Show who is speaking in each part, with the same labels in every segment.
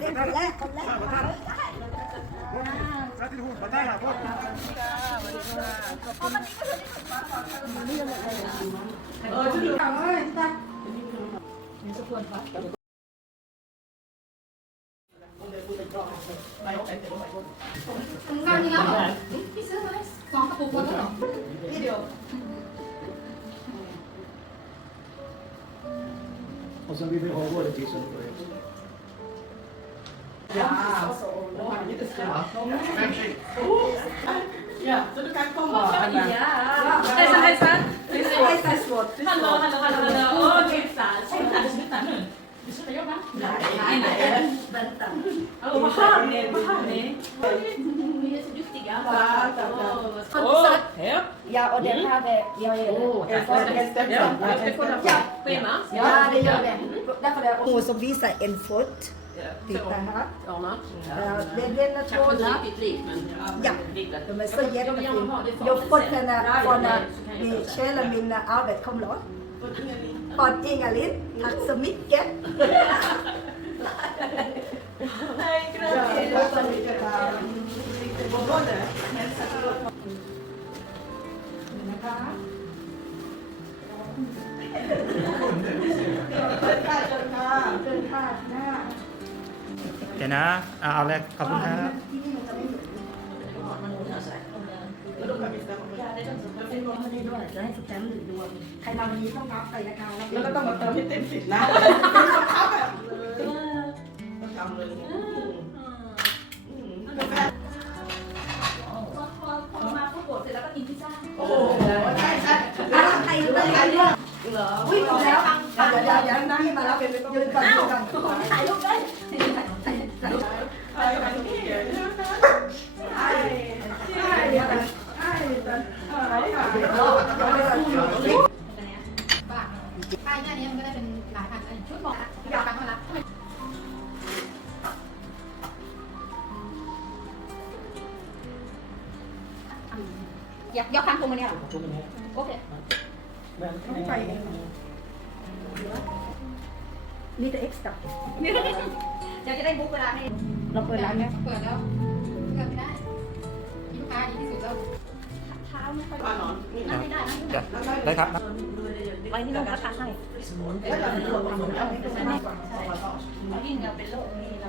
Speaker 1: เล่นคนแรกคนแรก
Speaker 2: มาสาธิตหุ่
Speaker 1: นมาได้ค่ะพ่อเออชื่อต่างเลยจ้ะ
Speaker 3: มีสกุลปะผมกำลังนี่แล้
Speaker 2: วเหรอพี่ซื้อ
Speaker 4: มาให้สอ
Speaker 3: งก
Speaker 1: ระปุกแล้วเหรอนี่เดี
Speaker 4: ยว
Speaker 5: 我身边被活过的几十个
Speaker 4: 人。Ja, så du kan komma.
Speaker 3: Hejsan, hejsan. Hejsan, svårt. Hallå, hallå, hallå, hallå. Åh, Sluta, sluta nu. Du slutar jobba? Nej, nej,
Speaker 1: vänta.
Speaker 3: Vad har ni? Ni? Är så duktiga. Koncept. Ja,
Speaker 1: och den här Jag
Speaker 3: gör. Jag ska kolla på schema.
Speaker 1: Ja, det gör det. Hon som visar en fot. Titta här. Det är denna
Speaker 3: Kanske inte riktigt lik men
Speaker 1: Ja, de är så jättefina. Jag har fått henne från när min källa, min arbetskamrat. Från Ingalind. Tack så mycket.
Speaker 2: ดี๋ยวนะเอา
Speaker 1: เลยขอบคุณครับ จะให้สุดแสนหนึ่งดวง ใครมาวันนี้ต้องรับเลยนะคะ
Speaker 4: แล้วก็ต้องมาเติมให้เต็มสิบนะต้องทำเลยโอ้โหใช่ใช่
Speaker 1: ใครเติมใครเลือก
Speaker 4: เหรอ
Speaker 1: อุ้ยแล้ว เดี๋ยวเดี๋ยวเดี๋ยวนั่งนี่มาแล้วยืนก่อนยืนก่อน
Speaker 3: ถ่ายรูปเลย
Speaker 4: ใครใครที่เดี๋ยวนะ
Speaker 1: ใช่ใช่เดี๋ยวกันใช่เดี๋ยวเราเราไปก่อน
Speaker 3: ป้ายหน้านี้มันก็ได้เป็นหลายพันอันชุดบอกอะอยากกันเท่าไหร่
Speaker 1: อยากยกข้างพวงมาเนี่ยโอเค นี่จะเอ็กซ์ตร้าเดี๋ยวจะได้บุ๊กเวลาให้เราเปิดร้านไหม
Speaker 3: เปิดแล้วเลือกไม่ได้มีลูกค้าดีที่สุดแล้ว
Speaker 1: เช้าไม่ค่อย
Speaker 4: ปลาหนอนนี่
Speaker 3: นั่งไม่ได้นั่งไม่ได้
Speaker 2: ได้ครับ
Speaker 1: ไว้นี่เราก็ทานให้
Speaker 4: แล้วเราจะทำเหมือนกันไม่ได้
Speaker 3: ยิ่งเราเป็นโรคนี้เรา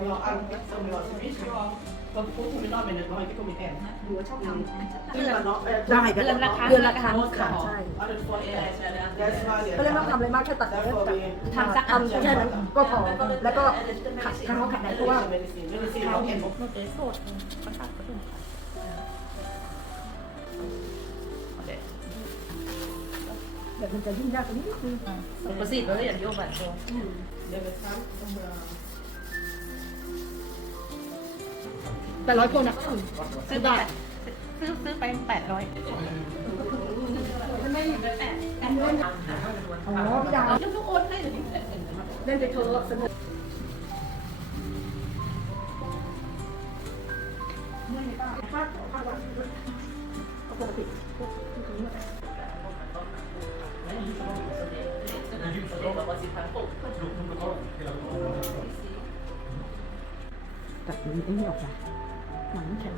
Speaker 4: Jag har arbetat som jag som visst jag var på kommunal men det har inte kommit än.
Speaker 1: หรือว่าชอบทำ
Speaker 4: เดือนละเนาะ
Speaker 1: ได้เดือนละครั้งเดือนละครั้งค่ะใช่
Speaker 4: Ja, det får jag. That's why
Speaker 1: ก็เลยไม่ต้องทำอะไรมากแค่ตัดเล็บกับทำสักทำแค่นั้นก็พอแล้วก็ขัดทางเขาขัดไหนเพราะว่า
Speaker 4: medicin, medicin har hemma.
Speaker 1: แบบมันจะยุ่งยากกว่านี้นิดนึง
Speaker 3: precis vad jag jobbar på
Speaker 4: Det är väl sant som jag
Speaker 1: แต่ร้อยคนอะ
Speaker 3: ซื้อได้ซื้อซื้อไปแปดร้อย
Speaker 1: อ๋อพี่ดาว
Speaker 3: ทุกคนได้เลย
Speaker 1: เล่นไปเถอะสนุกเมื่อยไหมป้าป้าป้าว่าปกติตัดมันไม่ออกมา หนังแข็ง